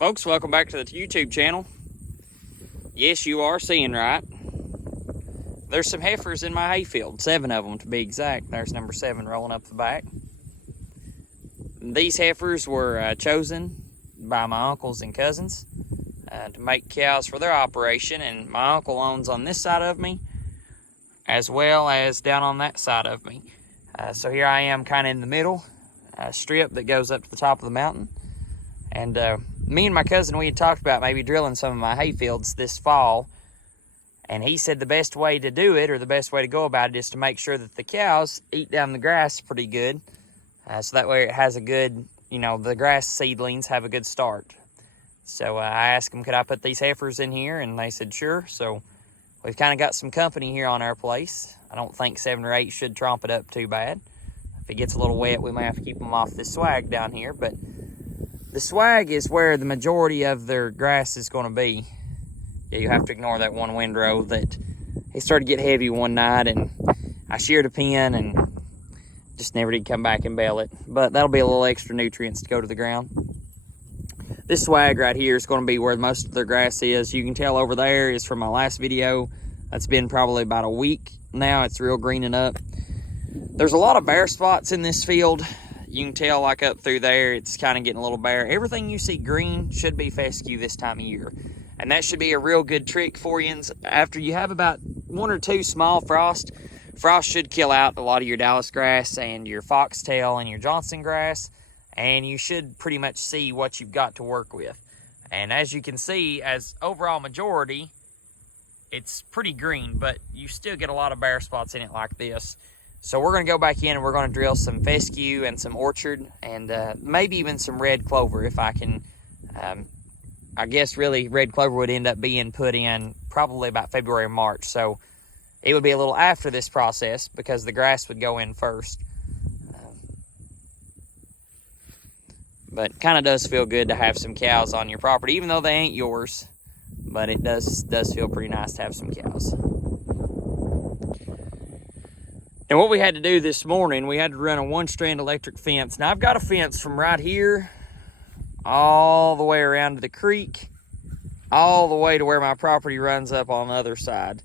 Folks, welcome back to the YouTube channel. Yes, you are seeing right. There's some heifers in my hayfield, 7 of them to be exact. There's number 7 rolling up the back. These heifers were chosen by my uncles and cousins to make cows for their operation, and my uncle owns on this side of me as well as down on that side of me. So here I am kind of in the middle, a strip that goes up to the top of the mountain. And me and my cousin, we had talked about maybe drilling some of my hayfields this fall. And he said the best way to do it, or the best way to go about it, is to make sure that the cows eat down the grass pretty good. So that way it has a good, the grass seedlings have a good start. So I asked them, could I put these heifers in here? And they said, sure. So we've kind of got some company here on our place. I don't think 7 or 8 should tromp it up too bad. If it gets a little wet, we may have to keep them off this swag down here. But the swag is where the majority of their grass is going to be. Yeah, you have to ignore that one windrow that it started to get heavy one night, and I sheared a pin and just never did come back and bale it. But that'll be a little extra nutrients to go to the ground. This swag right here is going to be where most of their grass is. You can tell over there is from my last video. That's been probably about a week now. It's real greening up. There's a lot of bare spots in this field. You can tell, like up through there, it's kind of getting a little bare. Everything you see green should be fescue this time of year. And that should be a real good trick for you. After you have about 1 or 2 small frost should kill out a lot of your Dallas grass and your foxtail and your Johnson grass. And you should pretty much see what you've got to work with. And as you can see, as overall majority, it's pretty green, but you still get a lot of bare spots in it like this. So we're going to go back in and we're going to drill some fescue and some orchard and maybe even some red clover if I can. I guess really red clover would end up being put in probably about February or March. So it would be a little after this process because the grass would go in first. But kind of does feel good to have some cows on your property, even though they ain't yours. But it does feel pretty nice to have some cows. And what we had to do this morning, we had to run a 1-strand electric fence. Now, I've got a fence from right here all the way around to the creek, all the way to where my property runs up on the other side.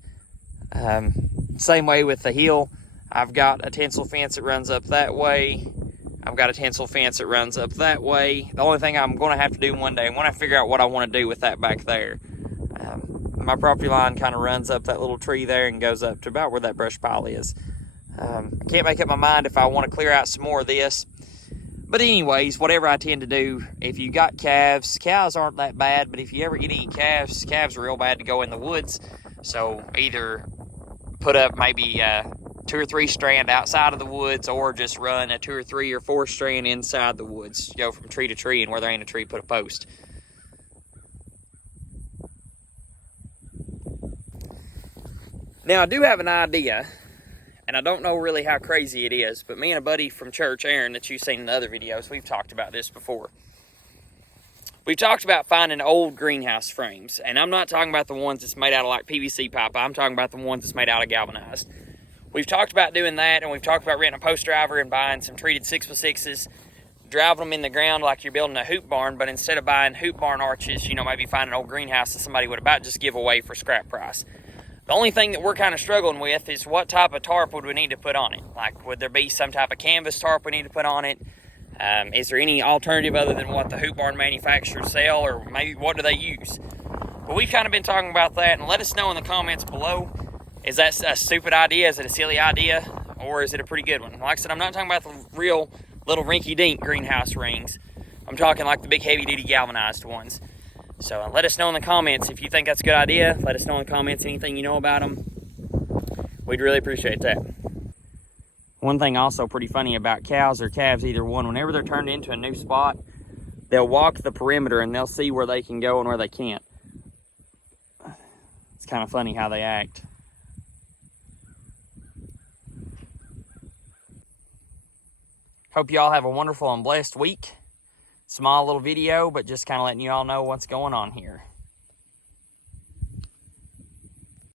Same way with the hill. I've got a tinsel fence that runs up that way. I've got a tinsel fence that runs up that way. The only thing I'm going to have to do one day, I'm going to figure out what I want to do with that back there. My property line kind of runs up that little tree there and goes up to about where that brush pile is. I can't make up my mind if I want to clear out some more of this. But anyways, whatever I tend to do, if you got calves, cows aren't that bad, but if you ever get any calves, calves are real bad to go in the woods. So either put up maybe 2 or 3 strand outside of the woods, or just run a 2 or 3 or 4 strand inside the woods. Go from tree to tree, and where there ain't a tree, put a post. Now, I do have an idea. And I don't know really how crazy it is, but me and a buddy from church, Aaron, that you've seen in the other videos, we've talked about this before. We've talked about finding old greenhouse frames. And I'm not talking about the ones that's made out of like PVC pipe. I'm talking about the ones that's made out of galvanized. We've talked about doing that, and we've talked about renting a post driver and buying some treated 6x6s, driving them in the ground like you're building a hoop barn, but instead of buying hoop barn arches, maybe find an old greenhouse that somebody would about just give away for scrap price. The only thing that we're kind of struggling with is what type of tarp would we need to put on it? Like, would there be some type of canvas tarp we need to put on it? Is there any alternative other than what the hoop barn manufacturers sell, or maybe what do they use? Well, we've kind of been talking about that, and let us know in the comments below. Is that a stupid idea? Is it a silly idea? Or is it a pretty good one? Like I said, I'm not talking about the real little rinky-dink greenhouse rings. I'm talking like the big heavy-duty galvanized ones. So let us know in the comments if you think that's a good idea. Let us know in the comments anything you know about them. We'd really appreciate that. One thing also pretty funny about cows or calves, either one, whenever they're turned into a new spot, they'll walk the perimeter and they'll see where they can go and where they can't. It's kind of funny how they act. Hope you all have a wonderful and blessed week. Small little video, but just kind of letting you all know what's going on here.